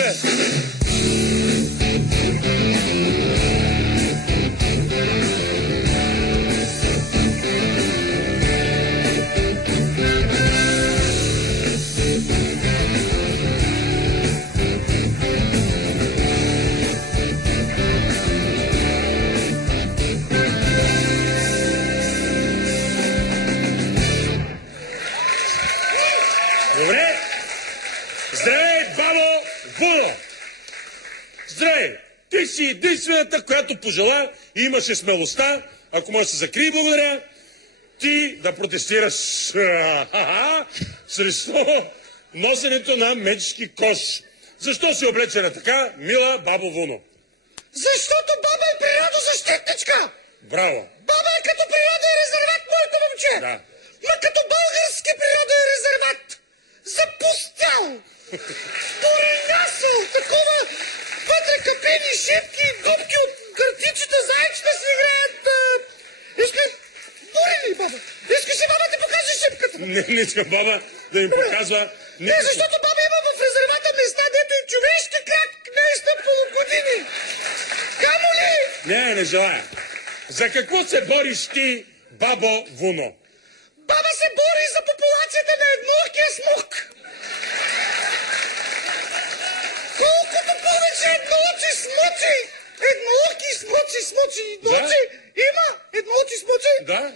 бе! Добре. Здравей, бабо Вуно! Здравей! Ти си единствената, която пожела и имаше смелостта, ако може да се закрие, благодаря, ти да протестираш срещу носенето на мечки кош. Защо си облечена така, мила бабо Вуно? Защото баба е природозащитничка! Браво! Баба е като природен резерват, моето момче! Да. Ма като български природен резерват! Запустял! Поренасъл! Такова вътре капени шепки и губки от гъртичета, зайчета си играят... Искаш... Бурили, баба! Искаш ли баба да покаже шепката? Не искам баба да ми показва... Не, защото баба има в резервата места, дето и човешки крак не е стъпвало години. Камо ли? Не желая. За какво се бориш ти, бабо Вуно? Баба се бори за популацията на едноокия смок. Колкото повече едноочи смочи, еднооки смочи едноочи има едноочи смочи, Да?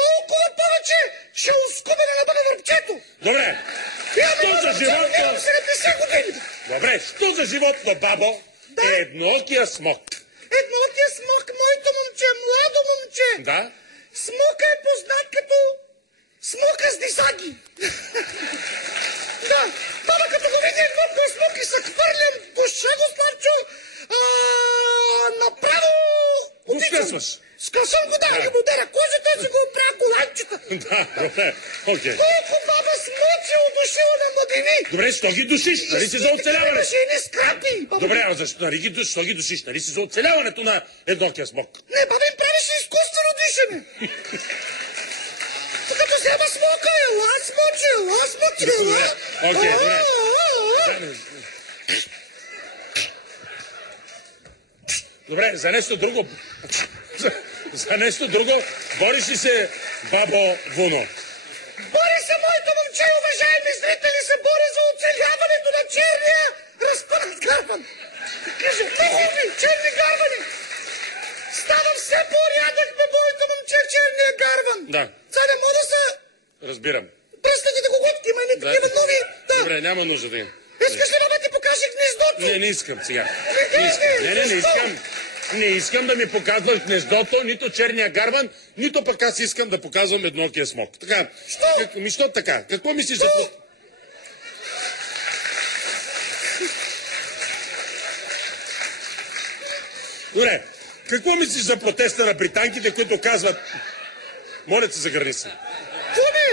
толкова повече ще ускубена на бъде върбчето. Добре. Що за живот? Имам 70 години. Добре, що за живот на бабо е едноокия смок? Едноокия смок, моето момче, младо момче. Да? Смока е познат като смока с дисаги. Да, баба като го види едноокия смок и се хвърлям в коша, госпарчо, направо... Го скъсваш? Скъсвам го, да, и му дера кожата, си го оправя коланчета. Да, добре, окей. Толкова баба смочи удушила на младини. Добре, що ги душиш? Нали си за оцеляване? Машини скрапи. Добре, а защо що ги душиш? Нали си за оцеляването на еднокия смок? Не, баба им правеше изкуствено дишане. Като взема смока, ела смочи, ела. Окей, добре. Добре, за нещо друго... За нещо друго, бориш ли се, бабо Вуно? Бори се, моето момче, уважаеми зрители, се бори за оцеляването на черния разпънат гарбан. Кажа, много черни гарбани. Става все по-рядък на моето момче, черния гарбан. Да. Сега не мога да се... Разбирам. Пръстите го готки, има и такива нови. Да. Добре, няма нужда да има. Искаш ли да ти покажа гнездото? Не искам сега. Не искам. Не искам да ми показваш гнездото, нито черния гарбан, нито пък аз искам да показвам еднокия смок. Така. Що? Що така? Какво мислиш за... Добре. Какво мислиш за протеста на британките, които казват... Моля ти, загърни се.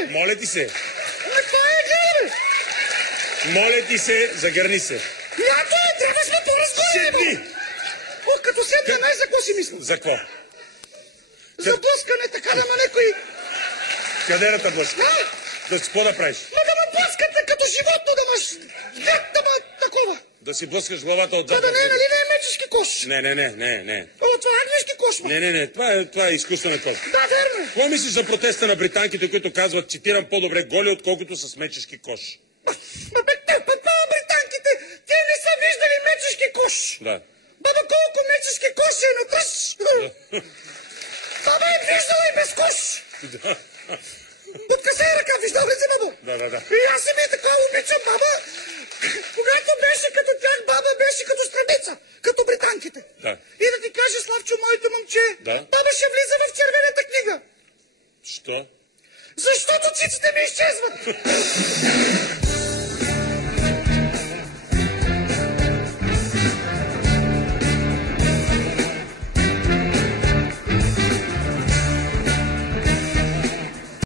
Моля ти се. Моля ти се, загърни се. Ято е, трябва сме по-разгорени. Седни! О, като седна, не за какво си мисля? За какво? За блъскане, така да ма некои... Къде да те блъска? Да си какво да правиш? Но да ме блъскате като животно, да маш... Да ме такова. Да си блъскаш главата отзад. Това да не е, нали не е мечешки кош? Не. О, това е английски кош, ма. Не. Това е изкуствен кош. Да, верно. Какво мислиш за протеста на британките, които казват, цитирам, по-добре голи, отколкото с мечешки кош? Британките, те не са виждали мечешки кош. Да. Баба, колко мечешки коши е на тръж. Баба е виждала и без кош. Да. Откъсе е ръка, виждал ли си, бабо? Да. И аз си ми така обичам, баба. Когато беше като тях, баба беше като стрелица, като британките. Да. И да ти каже, Славчо, моето момче, Да. баба ще влиза в червената книга. Що? Защото циците ми изчезват.